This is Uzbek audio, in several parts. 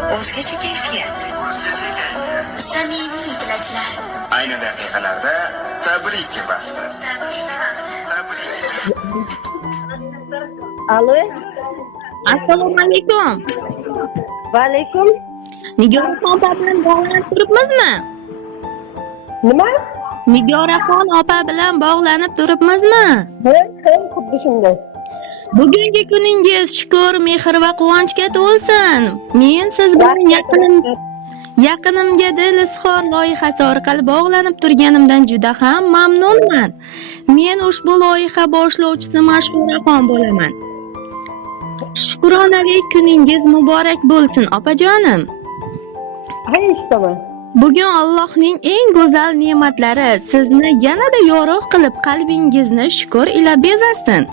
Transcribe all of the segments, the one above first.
O'zgacha kayfiyat, samimiy tilaklar. Ayni daqiqalarda tabrik vaqti. Alo. Assalomu alaykum. Va alaykum. Nigoraxon opa bilan bog'lanib turibmizmi? Nima? Nigoraxon opa bilan bog'lanib turibmizmi? Xuddi shunday. Bugungi kuningiz shukur, mehr va quvonchga to'lsin. Men siz bilan yaqinimga dil izhor loyihasi orqali bog'lanib turganimdan juda ham mamnunman. Men ushbu loyiha boshlovchisi Mashhuraxon bo'laman. Shukronalik kuningiz muborak bo'lsin, opajonim. Hay eshitaman. Bugun Allohning eng go'zal ne'matlari sizni yanada yorug' qilib, qalbingizni shukur ila bezasin.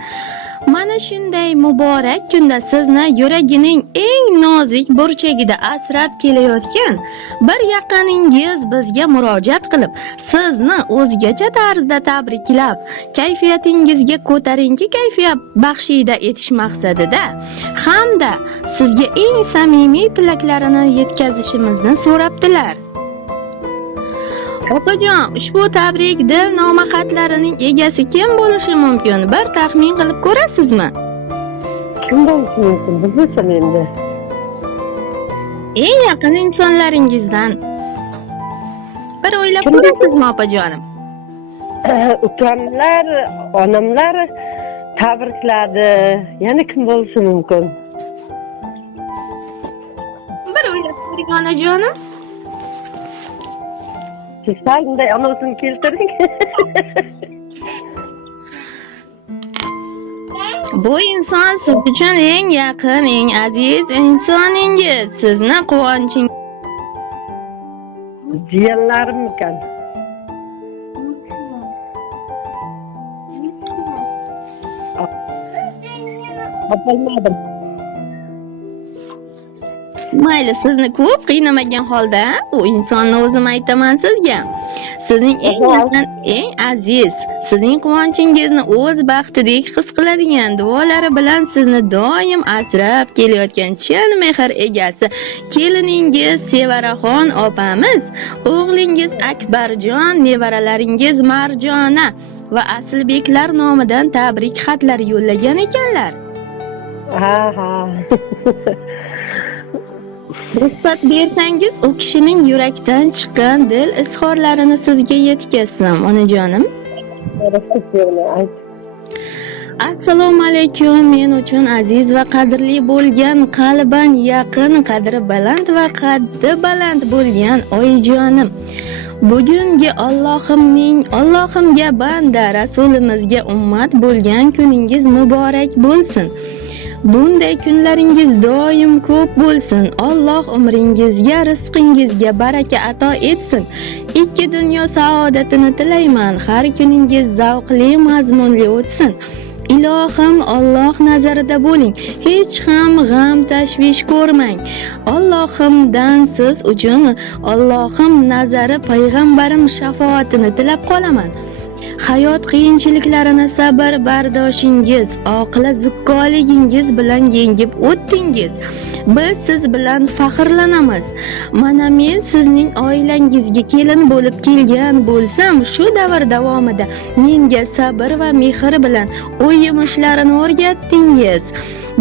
Mana shunday muborak kunda sizni yuragining eng nozik burchagida asrab kelayotgan bir yaqiningiz bizga murojaat qilib, sizni o'zgacha tarzda tabriklab, kayfiyatingizga ko'tarinki kayfiyat baxshida etish maqsadida hamda sizga eng samimiy tilaklarini yetkazishimizni so'rabdilar. Opajon, ushbu tabrik dilnoma xatlarining egasi kim bo'lishi mumkin? Bir taxmin qilib ko'rasizmi? Kim bo'lishi mumkin? Bilsam endi. Eng yaqin insonlaringizdan. Bir o'ylab ko'rasizmi, opajonim? Ukamlar, onamlar tabrikladi. Yana kim bo'lishi mumkin? Bir o'ylab ko'ring, onajonim. Siz bunday anonsini keltiring. Bu inson siz uchun eng yaqin, eng aziz insoningiz. Sizni quvonchingiz. Jiyanlarim ekan. Topolmadim. Mayli, sizni ko'p qiynamagan holda u insonni o'zim aytaman sizga. Sizning eng yaqin, eng aziz, sizning quvonchingizni o'z baxtidek his qiladigan duolari bilan sizni doim asrab kelayotgan chin mehr egasi keliningiz Sevaraxon opamiz, o'g'lingiz Akbarjon, nevaralaringiz Marjona va Aslbeklar nomidan tabrik xatlar yo'llagan ekanlar. Ha. Ruxsat bersangiz, u kishining yurakdan chiqqan dil izhorlarini sizga yetkazsam, onajonim. Assalomu alaykum. Men uchun aziz va qadrli bo'lgan, qalban yaqin, qadri baland va qaddi baland bo'lgan oyijonim. Bugungi Allohimga banda, rasulimizga ummat bo'lgan kuningiz muborak bo'lsin. Bunday kunlaringiz doim ko'p bo'lsin. Alloh umringizga, rizqingizga baraka ato etsin. Ikki dunyo saodatini tilayman. Har kuningiz zavqli, mazmunli o'tsin. Ilohim, Alloh nazarida bo'ling. Hech ham g'am, tashvish ko'rmang. Allohimdan siz uchun Allohim nazari payg'ambarim shafoatini tilab qolaman. Hayot qiyinchiliklarini sabr bardoshingiz, oqila zukkoligingiz bilan yengib o'tdingiz. Biz siz bilan faxrlanamiz. Mana men sizning oilangizga kelin bo'lib kelgan bo'lsam, shu davr davomida menga sabr va mehr bilan uy yumushlarini o'rgatdingiz.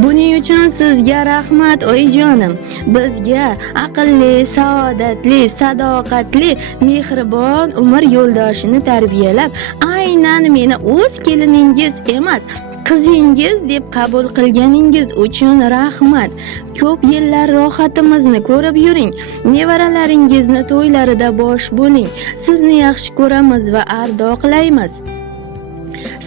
Buning uchun sizga rahmat oyijonim. Bizga aqlli, saodatli, sadoqatli, mehribon umr yo'ldoshini tarbiyalab, aynan meni o'z keliningiz emas, qizingiz deb qabul qilganingiz uchun rahmat. Ko'p yillar rohatimizni ko'rib yuring. Nevaralaringizni to'ylarida bosh bo'ling. Sizni yaxshi ko'ramiz va ardoqlaymiz.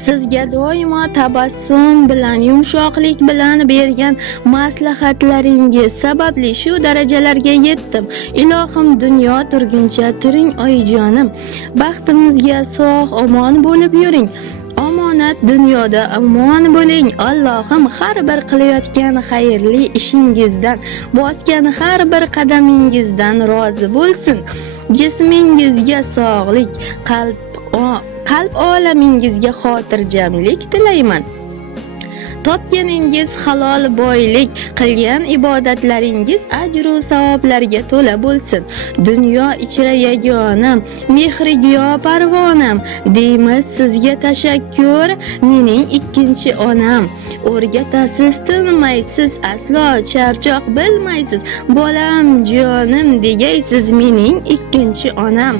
Sizga doimo tabassum bilan, yumshoqlik bilan bergan maslahatlaringiz sababli shu darajalarga yetdim. Ilohim, dunyo turguncha turing oyijonim. Baxtimizga sog' omon bo'lib yuring. Omonat dunyoda omon bo'ling. Allohim har bir qilayotgan xayrli ishingizdan, bosgan har bir qadamingizdan rozi bo'lsin. Jismingizga sog'lik, qalb olamingizga xotirjamlik tilayman. topganingiz halol boylik, qilgan ibodatlaringiz ajru savoblarga to'la bo'lsin. Dunyo ichra yagonam, mehrigiyo parvonam, deymiz sizga tashakkur, mening ikkinchi onam. O'rgatasiz tinmaysiz, aslo charchoq bilmaysiz, bolam jonim degaysiz, mening ikkinchi onam.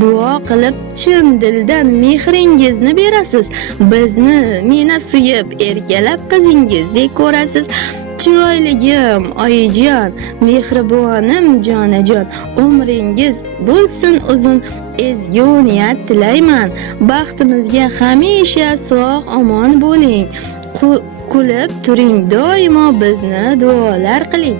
Duo qilib chin dildan mehringizni berasiz, bizni meni suyib erkalab qizingizdek ko'rasiz. Chiroyligim oyijon, mehribonim jonajon, umringiz bo'lsin uzun, ezgu niyat tilayman. Baxtimizga hamisha sog' omon bo'ling. Kulib turing doimo, bizni duolar qiling.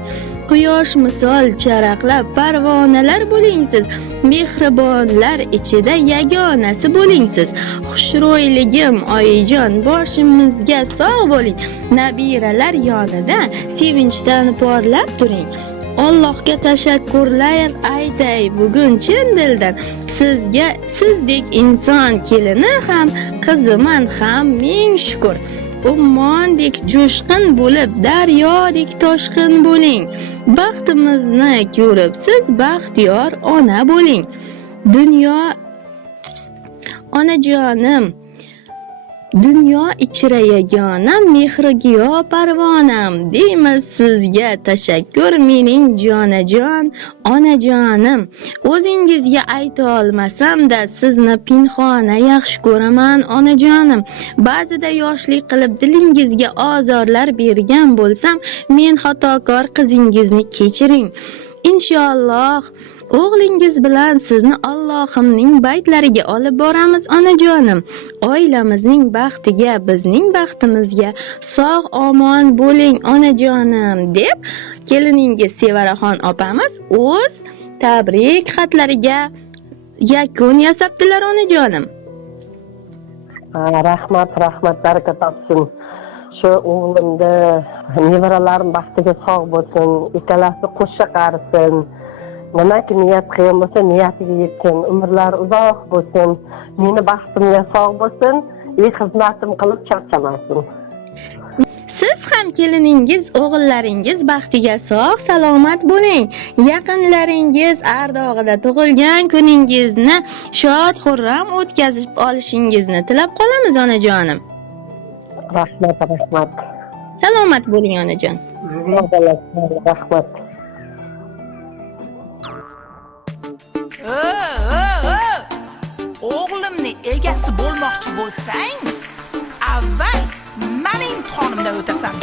Quyosh misol charaqlab parvonalar bo'ling siz, mehribonlar ichida yagonasi bo'ling siz. Xushro'yligim oyijon, boshimizga sog' bo'ling. Nabiralar yonida sevinchdan porlab turing. Allohga tashakkurlar aytay bugun chin dildan. Sizga sizdek inson kelini ham, qiziman ham ming shukr. Ummondek jo'shqin bo'lib, daryodek toshqin bo'ling. Baxtimizni ko'rib siz baxtiyor ona bo'ling. Dunyo onajonim, dunyo ichra yagonam, mehrigiyo parvonam, deymiz sizga tashakkur, mening jonajon onajonim. O'zingizga ayta olmasam-da, sizni pinhona yaxshi ko'raman onajonim. Ba'zida yoshlik qilib dilingizga ozorlar bergan bo'lsam, men xatokor qizingizni kechiring. Inshaalloh o'g'lingiz bilan sizni Allohimning baytlariga olib boramiz onajonim. Oilamizning baxtiga, bizning baxtimizga sog' omon bo'ling onajonim, deb keliningiz Sevaraxon opamiz o'z tabrik xatlariga yakun yasabdilar onajonim. Rahmat, baraka topsin. Shu o'g'limda nevaralarim baxtiga sog' bo'lsin, ikkalasi qo'shqa qarisin. Nimaki niyat qilgan bo'lsa, niyatiga yetsin, umrlar uzoq bo'lsin, meni baxtimga sog' bo'lsin, xizmatim qilib charchamasin. Siz ham keliningiz, o'g'illaringiz baxtiga sog' salomat bo'ling. Yaqinlaringiz ardog'ida tug'ilgan kuningizni shod xurram o'tkazib olishingizni tilab qolamiz onajonim. Rahmat. Salomat bo'ling onajon. Rahmat. O'g'limni egasi bo'lmoqchi bo'lsang, avval mening imtihonimdan o'tasan.